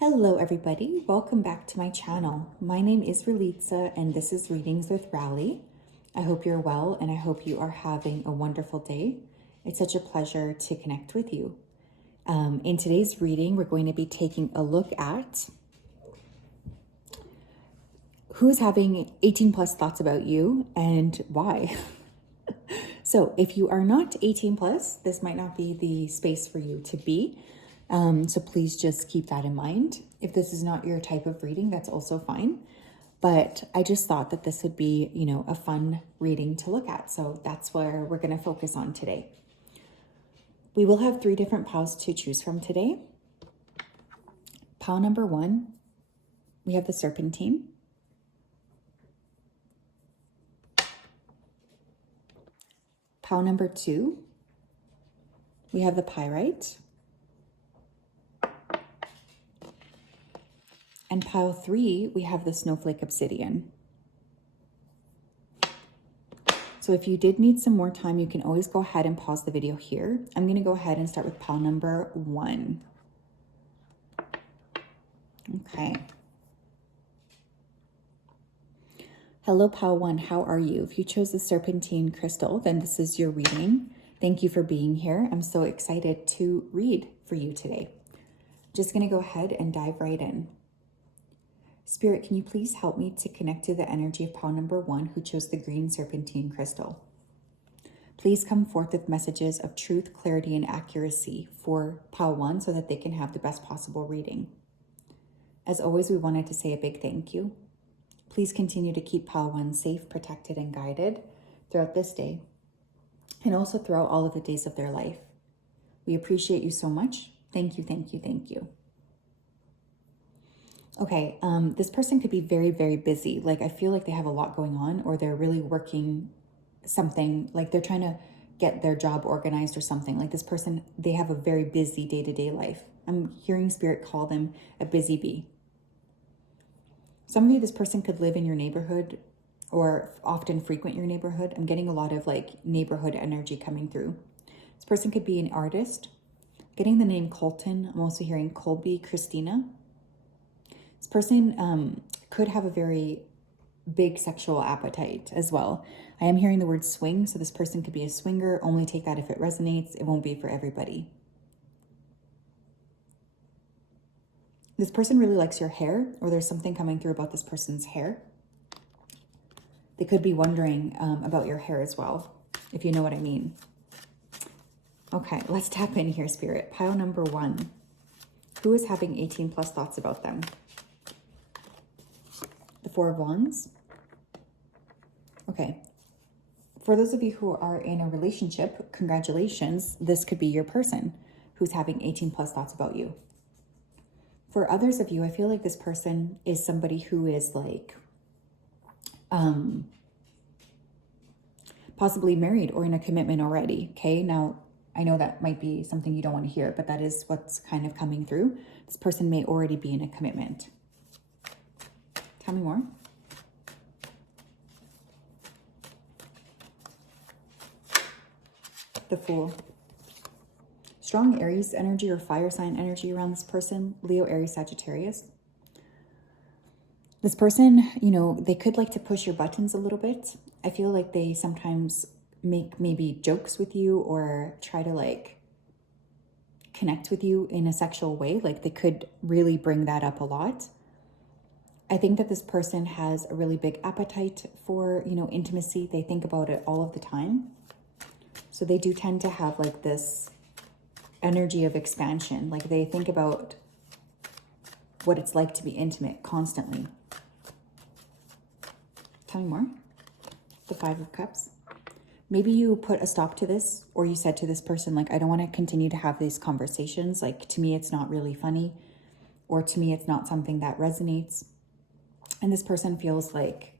Hello everybody, welcome back to my channel. My name is Ralitza and this is Readings with Rali. I hope you're well and I hope you are having a wonderful day. It's such a pleasure to connect with you. In today's reading, we're going to be taking a look at who's having 18 plus thoughts about you and why. So if you are not 18 plus, this might not be the space for you to be. So please just keep that in mind. If this is not your type of reading, that's also fine. But I just thought that this would be, a fun reading to look at. So that's where we're going to focus on today. We will have 3 different piles to choose from today. Pile number 1, we have the Serpentine. Pile number 2, we have the Pyrite. And pile 3, we have the Snowflake Obsidian. So if you did need some more time, you can always go ahead and pause the video here. I'm going to go ahead and start with pile number 1. Okay. Hello, pile 1. How are you? If you chose the Serpentine crystal, then this is your reading. Thank you for being here. I'm so excited to read for you today. Just going to go ahead and dive right in. Spirit, can you please help me to connect to the energy of pile number 1 who chose the green Serpentine crystal? Please come forth with messages of truth, clarity, and accuracy for pile 1 so that they can have the best possible reading. As always, we wanted to say a big thank you. Please continue to keep pile 1 safe, protected, and guided throughout this day and also throughout all of the days of their life. We appreciate you so much. Thank you, thank you, thank you. Okay, this person could be very, very busy. Like, I feel like they have a lot going on, or they're really working something, like they're trying to get their job organized or something. Like this person, they have a very busy day-to-day life. I'm hearing Spirit call them a busy bee. Some of you, this person could live in your neighborhood or often frequent your neighborhood. I'm getting a lot of like neighborhood energy coming through. This person could be an artist. Getting the name Colton. I'm also hearing Colby, Christina. This person could have a very big sexual appetite as well. I am hearing the word swing, so this person could be a swinger. Only take that if it resonates. It won't be for everybody. This person really likes your hair, or there's something coming through about this person's hair. They could be wondering about your hair as well, if you know what I mean. Okay, let's tap in here, Spirit. Pile number 1. Who is having 18 plus thoughts about them? The 4 of Wands. Okay. For those of you who are in a relationship, congratulations. This could be your person who's having 18 plus thoughts about you. For others of you, I feel like this person is somebody who is like possibly married or in a commitment already. Okay. Now, I know that might be something you don't want to hear, but that is what's kind of coming through. This person may already be in a commitment. Tell me more. The Fool. Strong Aries energy or fire sign energy around this person. Leo, Aries, Sagittarius. This person, they could like to push your buttons a little bit. I feel like they sometimes make maybe jokes with you or try to like connect with you in a sexual way. Like they could really bring that up a lot. I think that this person has a really big appetite for, intimacy. They think about it all of the time. So they do tend to have like this energy of expansion. Like they think about what it's like to be intimate constantly. Tell me more. The 5 of Cups. Maybe you put a stop to this, or you said to this person, like, I don't want to continue to have these conversations. Like, to me, it's not really funny, or to me, it's not something that resonates. And this person feels like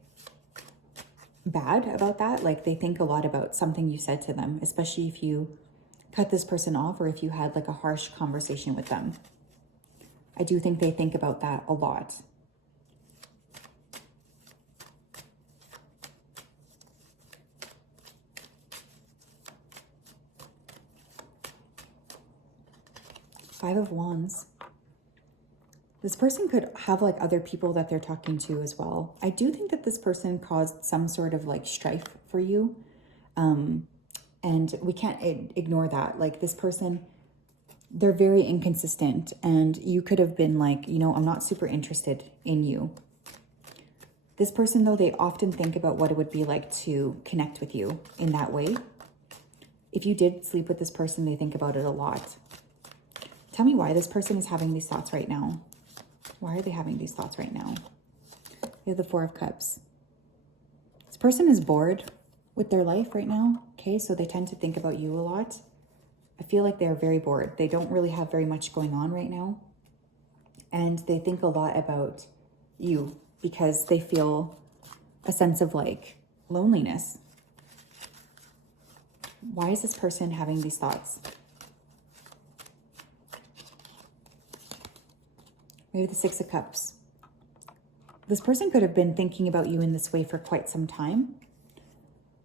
bad about that. Like they think a lot about something you said to them, especially if you cut this person off or if you had like a harsh conversation with them. I do think they think about that a lot. Five of Wands. This person could have like other people that they're talking to as well. I do think that this person caused some sort of like strife for you. And we can't ignore that. Like this person, they're very inconsistent, and you could have been like, you know, I'm not super interested in you. This person though, they often think about what it would be like to connect with you in that way. If you did sleep with this person, they think about it a lot. Tell me why this person is having these thoughts right now. Why are they having these thoughts right now? We have the Four of Cups. This person is bored with their life right now. Okay, so they tend to think about you a lot. I feel like they're very bored. They don't really have very much going on right now. And they think a lot about you because they feel a sense of like loneliness. Why is this person having these thoughts? We have the Six of Cups. This person could have been thinking about you in this way for quite some time.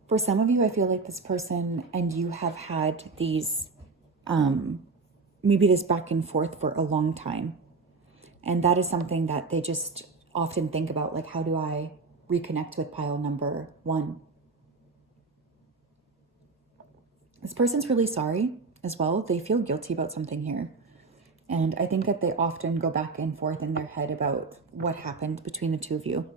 For some of you, I feel like this person and you have had these, maybe this back and forth for a long time. And that is something that they just often think about, like, how do I reconnect with pile number 1? This person's really sorry as well. They feel guilty about something here. And I think that they often go back and forth in their head about what happened between the two of you.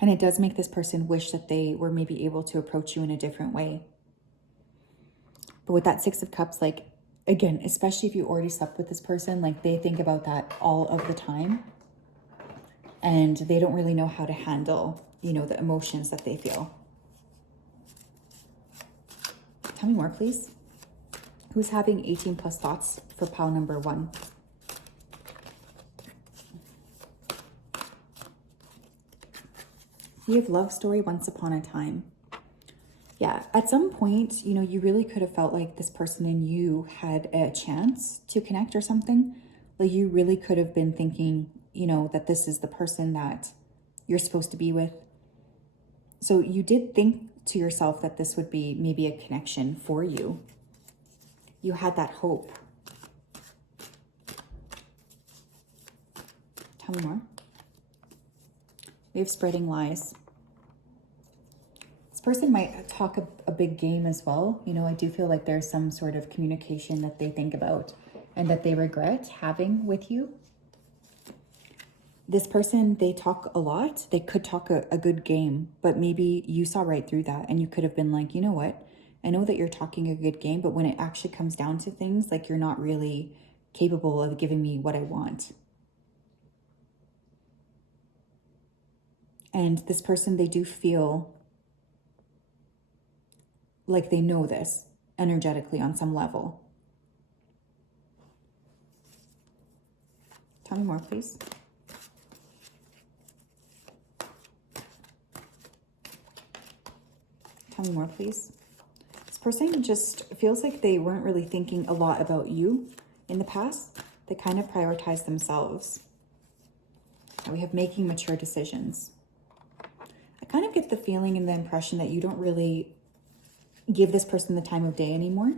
And it does make this person wish that they were maybe able to approach you in a different way. But with that Six of Cups, like, again, especially if you already slept with this person, like they think about that all of the time. And they don't really know how to handle, you know, the emotions that they feel. Tell me more, please. Who's having 18 plus thoughts for pile number 1? We have love story once upon a time. Yeah, at some point, you know, you really could have felt like this person and you had a chance to connect or something. Like you really could have been thinking, you know, that this is the person that you're supposed to be with. So you did think to yourself that this would be maybe a connection for you. You had that hope. Tell me more. We have spreading lies. This person might talk a big game as well. You know, I do feel like there's some sort of communication that they think about and that they regret having with you. This person, they talk a lot. They could talk a good game, but maybe you saw right through that and you could have been like, you know what? I know that you're talking a good game, but when it actually comes down to things, like you're not really capable of giving me what I want. And this person, they do feel like they know this energetically on some level. Tell me more, please. Tell me more, please. This person just feels like they weren't really thinking a lot about you in the past. They kind of prioritized themselves. And we have making mature decisions. I kind of get the feeling and the impression that you don't really give this person the time of day anymore,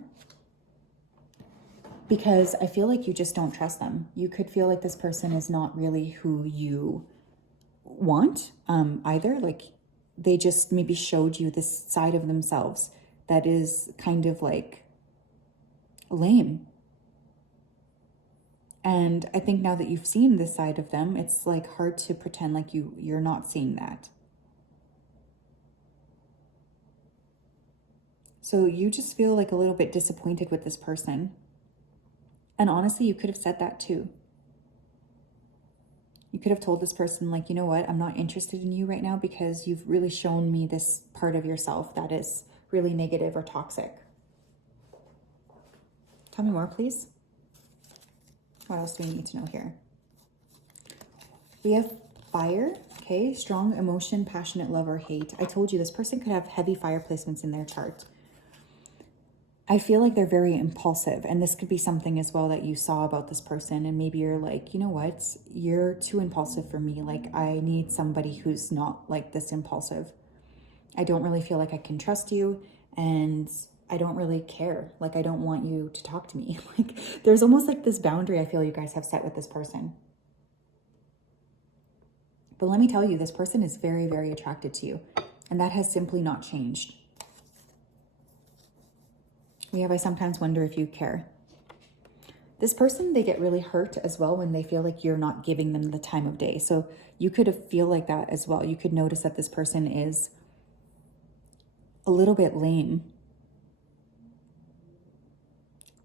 because I feel like you just don't trust them. You could feel like this person is not really who you want either. Like they just maybe showed you this side of themselves that is kind of like lame. And I think now that you've seen this side of them, it's like hard to pretend like you're not seeing that. So you just feel like a little bit disappointed with this person. And honestly, you could have said that too. You could have told this person, like, you know what, I'm not interested in you right now because you've really shown me this part of yourself that is really negative or toxic. Tell me more, please. What else do we need to know here? We have fire, okay? Strong emotion, passionate love or hate. I told you this person could have heavy fire placements in their chart. I feel like they're very impulsive, and this could be something as well that you saw about this person, and maybe you're like, you know what, you're too impulsive for me. Like, I need somebody who's not like this impulsive. I don't really feel like I can trust you, and I don't really care. Like, I don't want you to talk to me. Like, there's almost like this boundary I feel you guys have set with this person. But let me tell you, this person is very, very attracted to you. And that has simply not changed. We have, I sometimes wonder if you care. This person, they get really hurt as well when they feel like you're not giving them the time of day. So you could feel like that as well. You could notice that this person is a little bit lame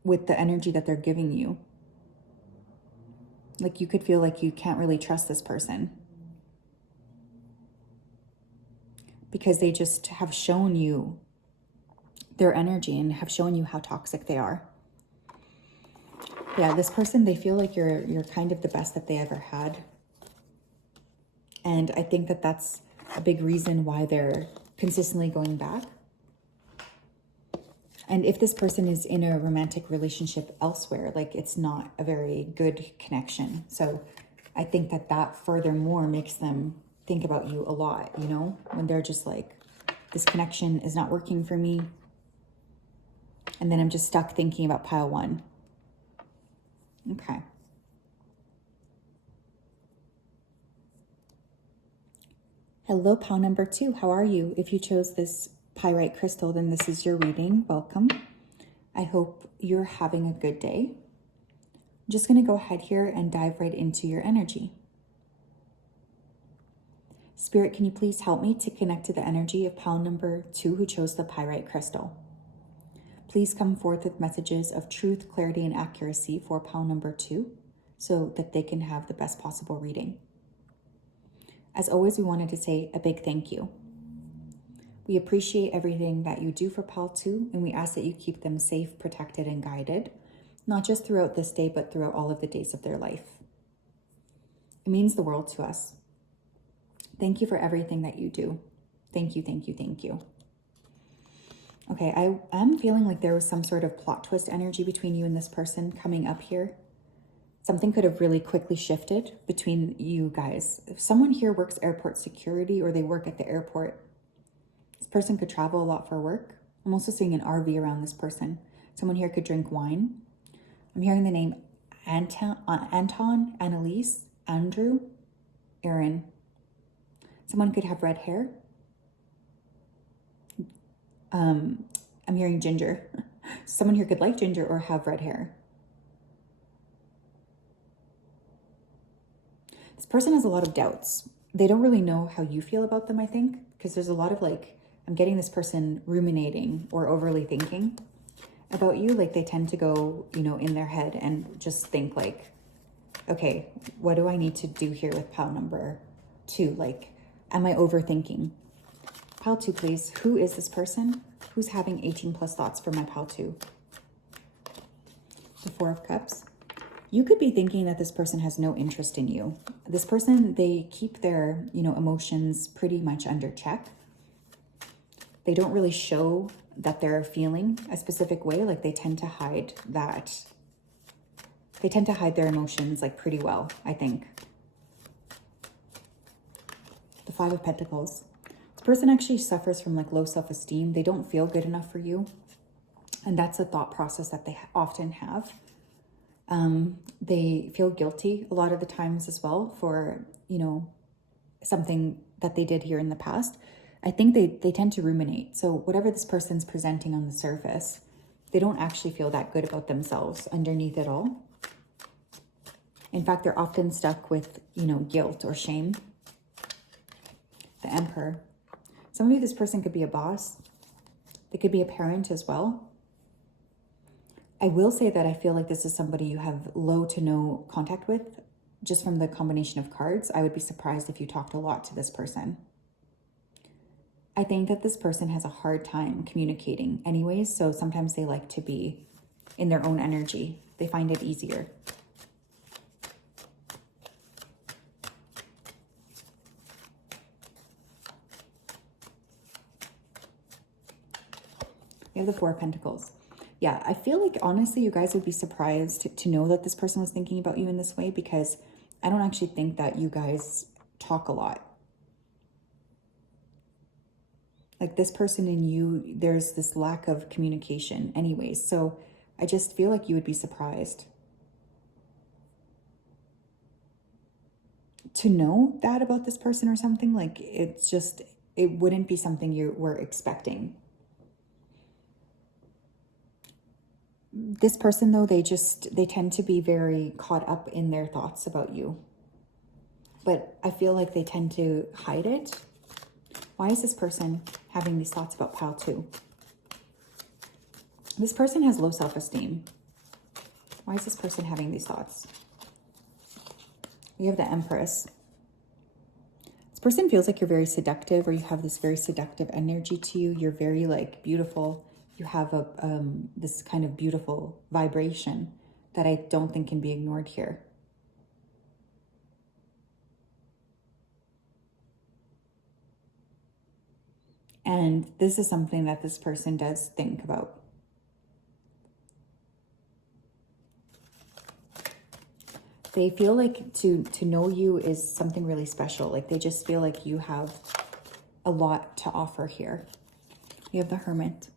with the energy that they're giving you. Like, you could feel like you can't really trust this person because they just have shown you their energy and have shown you how toxic they are. Yeah, this person, they feel like you're kind of the best that they ever had. And I think that that's a big reason why they're consistently going back. And if this person is in a romantic relationship elsewhere, like, it's not a very good connection. So I think that that furthermore makes them think about you a lot, you know, when they're just like, this connection is not working for me. And then I'm just stuck thinking about pile one. Okay. Hello, pile number 2. How are you? If you chose this pyrite crystal, then this is your reading. Welcome. I hope you're having a good day. I'm just going to go ahead here and dive right into your energy. Spirit, can you please help me to connect to the energy of pile number 2 who chose the pyrite crystal? Please come forth with messages of truth, clarity, and accuracy for pile number 2 so that they can have the best possible reading. As always, we wanted to say a big thank you. We appreciate everything that you do for pile 2, and we ask that you keep them safe, protected, and guided, not just throughout this day, but throughout all of the days of their life. It means the world to us. Thank you for everything that you do. Thank you, thank you, thank you. Okay, I am feeling like there was some sort of plot twist energy between you and this person coming up here. Something could have really quickly shifted between you guys. If someone here works airport security or they work at the airport, this person could travel a lot for work. I'm also seeing an RV around this person. Someone here could drink wine. I'm hearing the name Anton, Annalise, Andrew, Aaron. Someone could have red hair. I'm hearing ginger. Someone here could like ginger or have red hair. This person has a lot of doubts. They don't really know how you feel about them, I think, because there's a lot of like, I'm getting this person ruminating or overly thinking about you. Like, they tend to go, you know, in their head and just think like, okay, what do I need to do here with pile number 2? Like, am I overthinking? Pile 2, please. Who is this person? Who's having 18 plus thoughts for my pile 2? The 4 of Cups. You could be thinking that this person has no interest in you. This person, they keep their, you know, emotions pretty much under check. They don't really show that they're feeling a specific way. Like, they tend to hide that. They tend to hide their emotions like pretty well, I think. The 5 of Pentacles. This person actually suffers from like low self-esteem. They don't feel good enough for you. And that's a thought process that they often have. They feel guilty a lot of the times as well for, you know, something that they did here in the past. I think they tend to ruminate. So whatever this person's presenting on the surface, they don't actually feel that good about themselves underneath it all. In fact, they're often stuck with, you know, guilt or shame. The Emperor. Some of you, this person could be a boss. They could be a parent as well. I will say that I feel like this is somebody you have low to no contact with. Just from the combination of cards, I would be surprised if you talked a lot to this person. I think that this person has a hard time communicating anyways, so sometimes they like to be in their own energy. They find it easier. We have the 4 of Pentacles. Yeah, I feel like honestly you guys would be surprised to know that this person was thinking about you in this way, because I don't actually think that you guys talk a lot. Like this person and you, there's this lack of communication anyways. So I just feel like you would be surprised to know that about this person or something. Like it's just, it wouldn't be something you were expecting. This person though, they tend to be very caught up in their thoughts about you. But I feel like they tend to hide it. Why is this person having these thoughts about pile 2? This person has low self-esteem. Why is this person having these thoughts? We have the Empress. This person feels like you're very seductive, or you have this very seductive energy to you. You're very like beautiful. You have this kind of beautiful vibration that I don't think can be ignored here. And this is something that this person does think about. They feel like to know you is something really special. Like they just feel like you have a lot to offer here. You have the Hermit.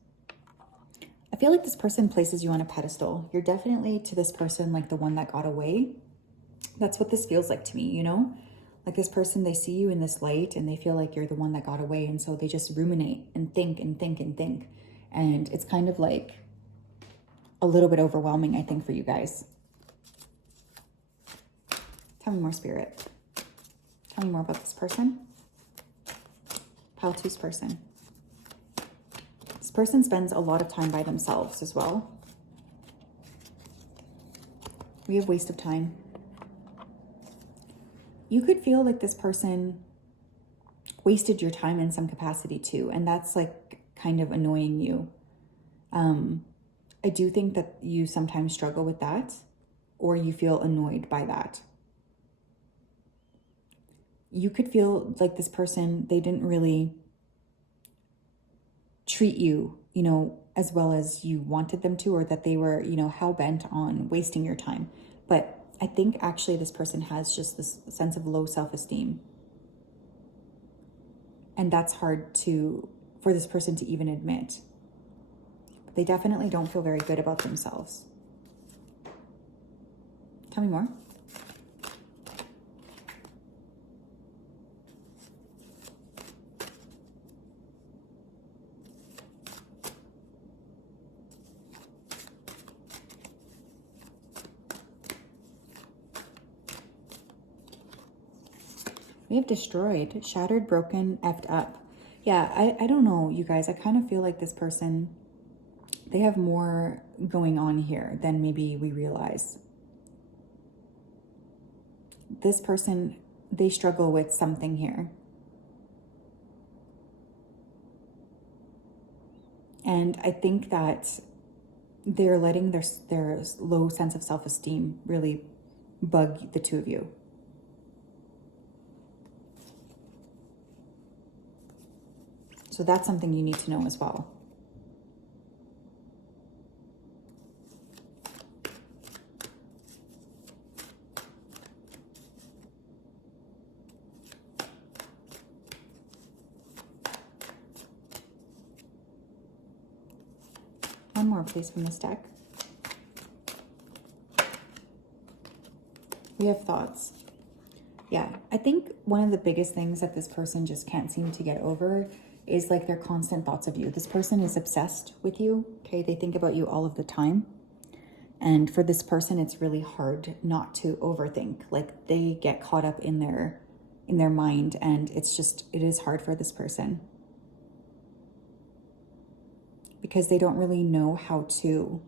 I feel like this person places you on a pedestal. You're definitely to this person like the one that got away. That's what this feels like to me, you know? Like this person, they see you in this light and they feel like you're the one that got away. And so they just ruminate and think and think and think. And it's kind of like a little bit overwhelming, I think, for you guys. Tell me more, Spirit. Tell me more about this person. Pile 2's person. This person spends a lot of time by themselves as well. We have waste of time. You could feel like this person wasted your time in some capacity too, and that's like kind of annoying you. I do think that you sometimes struggle with that, or you feel annoyed by that. You could feel like this person, they didn't really treat you, you know, as well as you wanted them to, or that they were, you know, hell-bent on wasting your time. But I think actually this person has just this sense of low self-esteem. And that's hard for this person to even admit. But they definitely don't feel very good about themselves. Tell me more. We have destroyed, shattered, broken, effed up. Yeah, I don't know, you guys. I kind of feel like this person, they have more going on here than maybe we realize. This person, they struggle with something here. And I think that they're letting their low sense of self-esteem really bug the two of you. So that's something you need to know as well. One more, please, from this deck. We have thoughts. Yeah, I think one of the biggest things that this person just can't seem to get over is like their constant thoughts of you. This person is obsessed with you, okay? They think about you all of the time. And for this person, it's really hard not to overthink. Like they get caught up in their mind, and it is hard for this person because they don't really know how to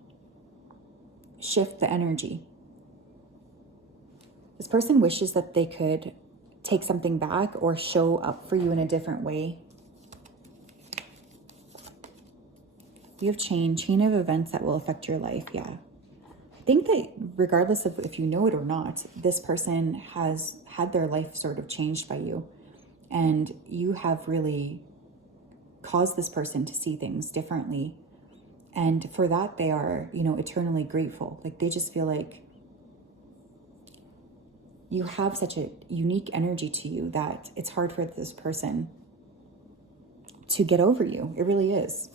shift the energy. This person wishes that they could take something back or show up for you in a different way. You have chain of events that will affect your life. Yeah. I think that regardless of if you know it or not, this person has had their life sort of changed by you. And you have really caused this person to see things differently. And for that, they are, you know, eternally grateful. Like they just feel like you have such a unique energy to you that it's hard for this person to get over you. It really is.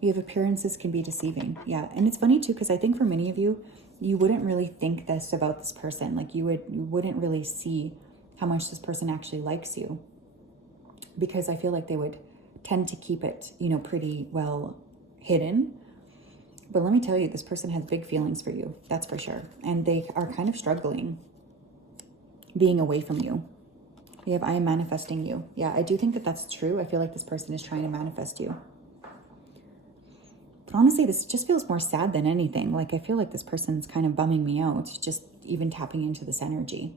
We have appearances can be deceiving. Yeah. And it's funny too, because I think for many of you, you wouldn't really think this about this person. Like you wouldn't really see how much this person actually likes you, because I feel like they would tend to keep it, you know, pretty well hidden. But let me tell you, this person has big feelings for you. That's for sure. And they are kind of struggling being away from you. We have, I am manifesting you. Yeah, I do think that that's true. I feel like this person is trying to manifest you. But honestly, this just feels more sad than anything. Like I feel like this person's kind of bumming me out, just even tapping into this energy.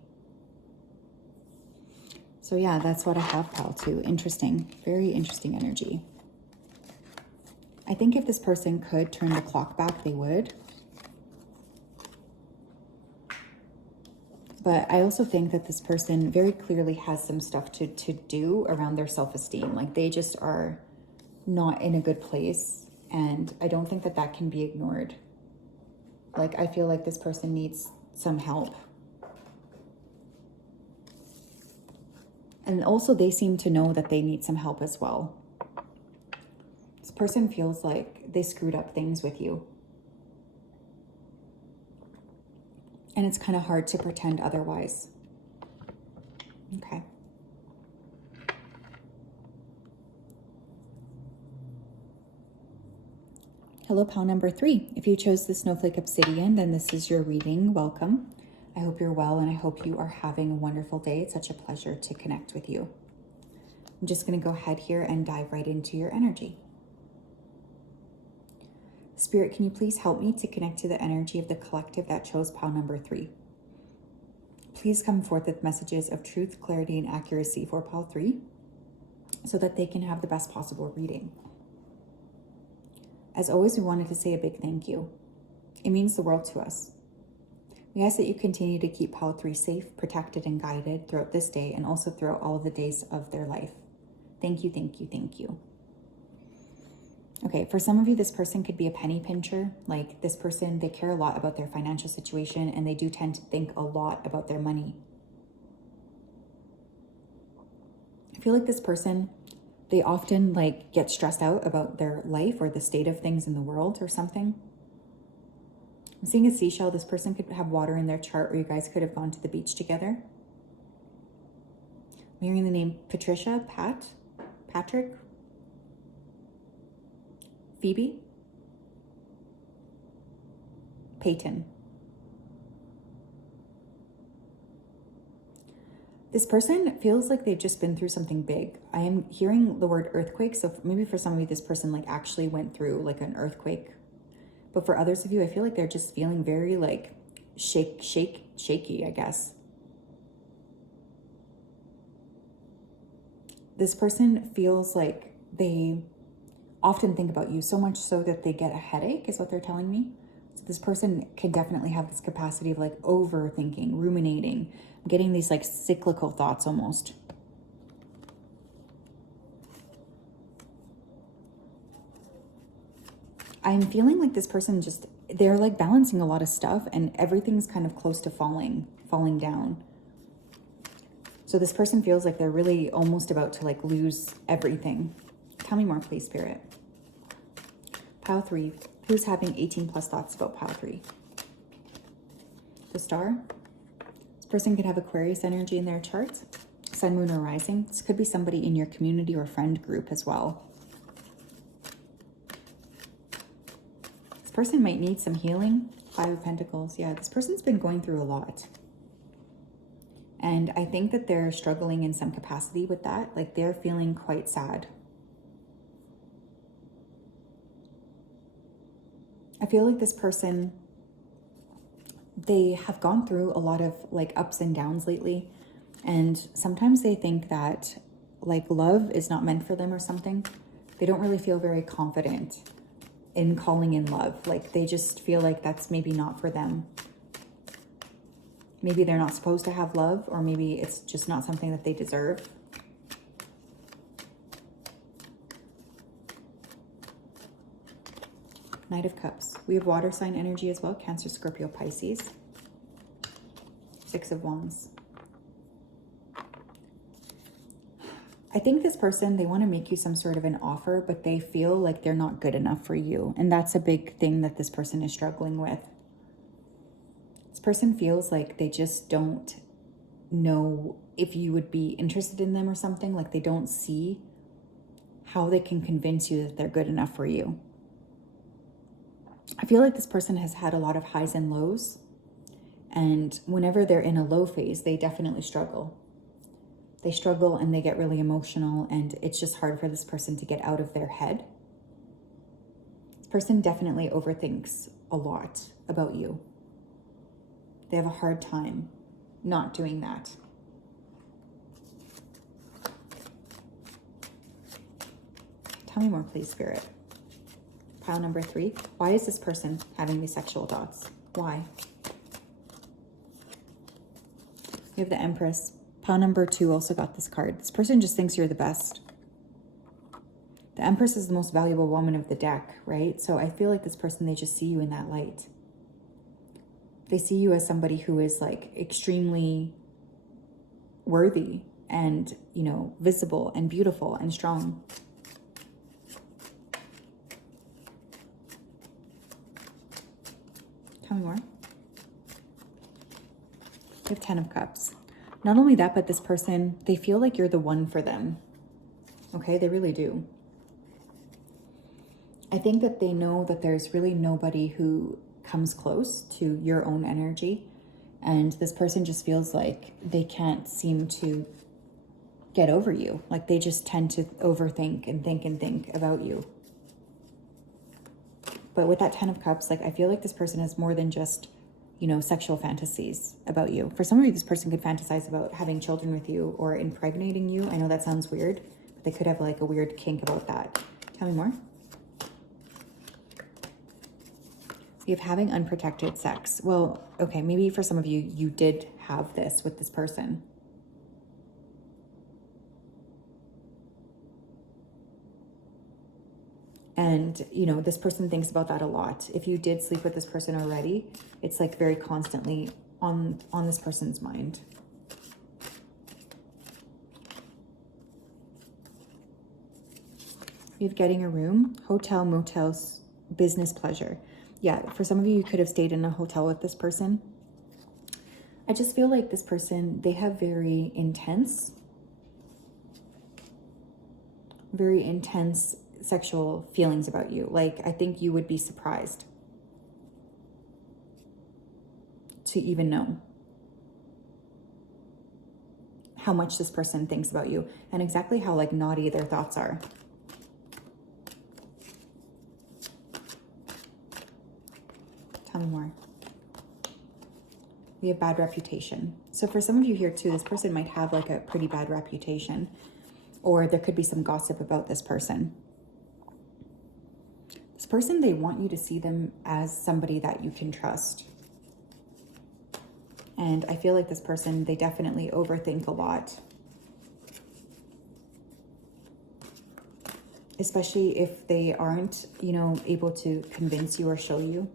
So yeah, that's what I have, pal, too. Interesting. Very interesting energy. I think if this person could turn the clock back, they would. But I also think that this person very clearly has some stuff to do around their self-esteem. Like they just are not in a good place. And I don't think that that can be ignored. Like I feel like this person needs some help. And also they seem to know that they need some help as well. This person feels like they screwed up things with you. And it's kind of hard to pretend otherwise. Okay. Hello, pal number 3. If you chose the Snowflake Obsidian, then this is your reading. Welcome. I hope you're well, and I hope you are having a wonderful day. It's such a pleasure to connect with you. I'm just going to go ahead here and dive right into your energy. Spirit, can you please help me to connect to the energy of the collective that chose pile number 3? Please come forth with messages of truth, clarity, and accuracy for pile 3 so that they can have the best possible reading. As always, we wanted to say a big thank you. It means the world to us. We ask that you continue to keep pile 3 safe, protected, and guided throughout this day and also throughout all of the days of their life. Thank you, thank you, thank you. Okay, for some of you, this person could be a penny pincher. Like this person, they care a lot about their financial situation and they do tend to think a lot about their money. I feel like this person, they often like get stressed out about their life or the state of things in the world or something. I'm seeing a seashell. This person could have water in their chart, or you guys could have gone to the beach together. I'm hearing the name Patricia, Patrick, Phoebe, Peyton. This person feels like they've just been through something big. I am hearing the word earthquake. So maybe for some of you, this person like actually went through like an earthquake. But for others of you, I feel like they're just feeling very like shaky, I guess. This person feels like they often think about you so much so that they get a headache is what they're telling me. So this person can definitely have this capacity of like overthinking, ruminating, getting these like cyclical thoughts almost. I'm feeling like this person just, they're like balancing a lot of stuff and everything's kind of close to falling down. So this person feels like they're really almost about to like lose everything. Tell me more, please, Spirit. Pile 3. Who's having 18 plus thoughts about pile 3? The Star. This person could have Aquarius energy in their charts. Sun, Moon, or Rising. This could be somebody in your community or friend group as well. This person might need some healing. 5 of Pentacles. Yeah, this person's been going through a lot. And I think that they're struggling in some capacity with that. Like they're feeling quite sad. I feel like this person, they have gone through a lot of like ups and downs lately. And sometimes they think that like love is not meant for them or something. They don't really feel very confident in calling in love. Like they just feel like that's maybe not for them. Maybe they're not supposed to have love, or maybe it's just not something that they deserve. Knight of Cups. We have water sign energy as well. Cancer, Scorpio, Pisces. 6 of Wands. I think this person, they want to make you some sort of an offer, but they feel like they're not good enough for you. And that's a big thing that this person is struggling with. This person feels like they just don't know if you would be interested in them or something. Like they don't see how they can convince you that they're good enough for you. I feel like this person has had a lot of highs and lows. And whenever they're in a low phase, they definitely struggle. They struggle and they get really emotional, and it's just hard for this person to get out of their head. This person definitely overthinks a lot about you. They have a hard time not doing that. Tell me more, please, Spirit. Pile number 3. Why is this person having these sexual thoughts? Why? You have the Empress. Pile number 2 also got this card. This person just thinks you're the best. The Empress is the most valuable woman of the deck, right? So I feel like this person, they just see you in that light. They see you as somebody who is like extremely worthy and, you know, visible and beautiful and strong. Tell me more. You have 10 of Cups. Not only that, but this person, they feel like you're the one for them. Okay, they really do. I think that they know that there's really nobody who comes close to your own energy. And this person just feels like they can't seem to get over you. Like they just tend to overthink and think about you. But with that 10 of Cups, like I feel like this person is more than just, you know, sexual fantasies about you. For some of you, this person could fantasize about having children with you or impregnating you. I know that sounds weird, but they could have like a weird kink about that. Tell me more. You have having unprotected sex. Well, okay, maybe for some of you, you did have this with this person. And, you know, this person thinks about that a lot. If you did sleep with this person already, it's like very constantly on this person's mind. You have getting a room, hotel, motels, business pleasure. Yeah, for some of you, you could have stayed in a hotel with this person. I just feel like this person, they have very intense sexual feelings about you. Like, I think you would be surprised to even know how much this person thinks about you and exactly how like naughty their thoughts are. Tell me more. We have bad reputation. So for some of you here too, this person might have like a pretty bad reputation, or there could be some gossip about this person. This person, they want you to see them as somebody that you can trust. And I feel like this person, they definitely overthink a lot. Especially if they aren't, you know, able to convince you or show you.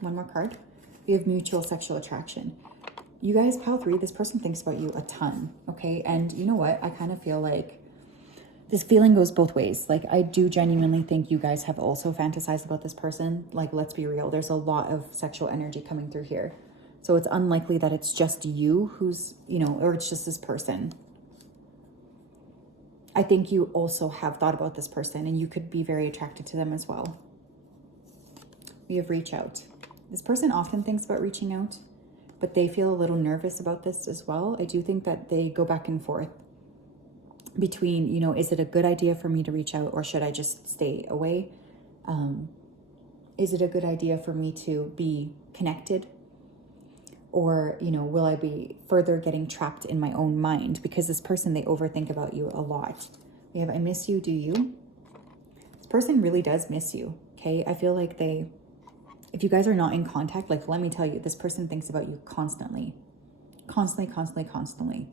One more card. We have mutual sexual attraction. You guys, pile 3, this person thinks about you a ton, okay? And you know what? I kind of feel like this feeling goes both ways. Like, I do genuinely think you guys have also fantasized about this person. Like, let's be real. There's a lot of sexual energy coming through here. So it's unlikely that it's just you who's, you know, or it's just this person. I think you also have thought about this person and you could be very attracted to them as well. We have reach out. This person often thinks about reaching out, but they feel a little nervous about this as well. I do think that they go back and forth between, you know, is it a good idea for me to reach out or should I just stay away? Is it a good idea for me to be connected? Or, you know, will I be further getting trapped in my own mind? Because this person, they overthink about you a lot. We have, I miss you, do you? This person really does miss you, okay? I feel like if you guys are not in contact, like, let me tell you, this person thinks about you constantly. Constantly.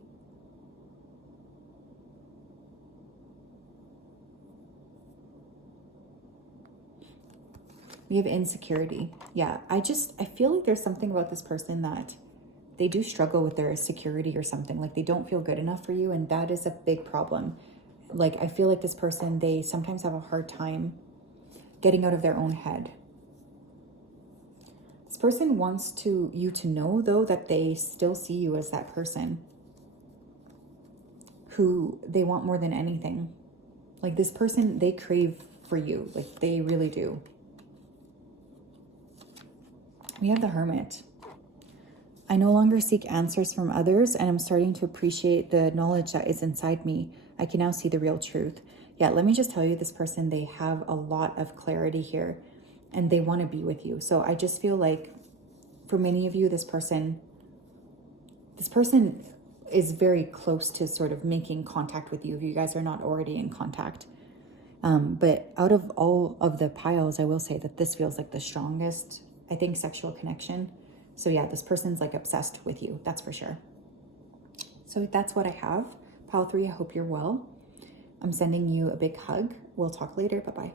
We have insecurity. Yeah, I feel like there's something about this person that they do struggle with their security or something. Like they don't feel good enough for you, and that is a big problem. Like I feel like this person, they sometimes have a hard time getting out of their own head. This person wants you to know, though, that they still see you as that person who they want more than anything. Like this person, they crave for you. Like they really do. We have the Hermit. I no longer seek answers from others, and I'm starting to appreciate the knowledge that is inside me. I can now see the real truth. Yeah, let me just tell you, this person, they have a lot of clarity here, and they want to be with you. So I just feel like for many of you, this person is very close to sort of making contact with you if you guys are not already in contact. But out of all of the piles, I will say that this feels like the strongest, I think, sexual connection. So yeah, this person's like obsessed with you. That's for sure. So that's what I have. Pile 3, I hope you're well. I'm sending you a big hug. We'll talk later. Bye-bye.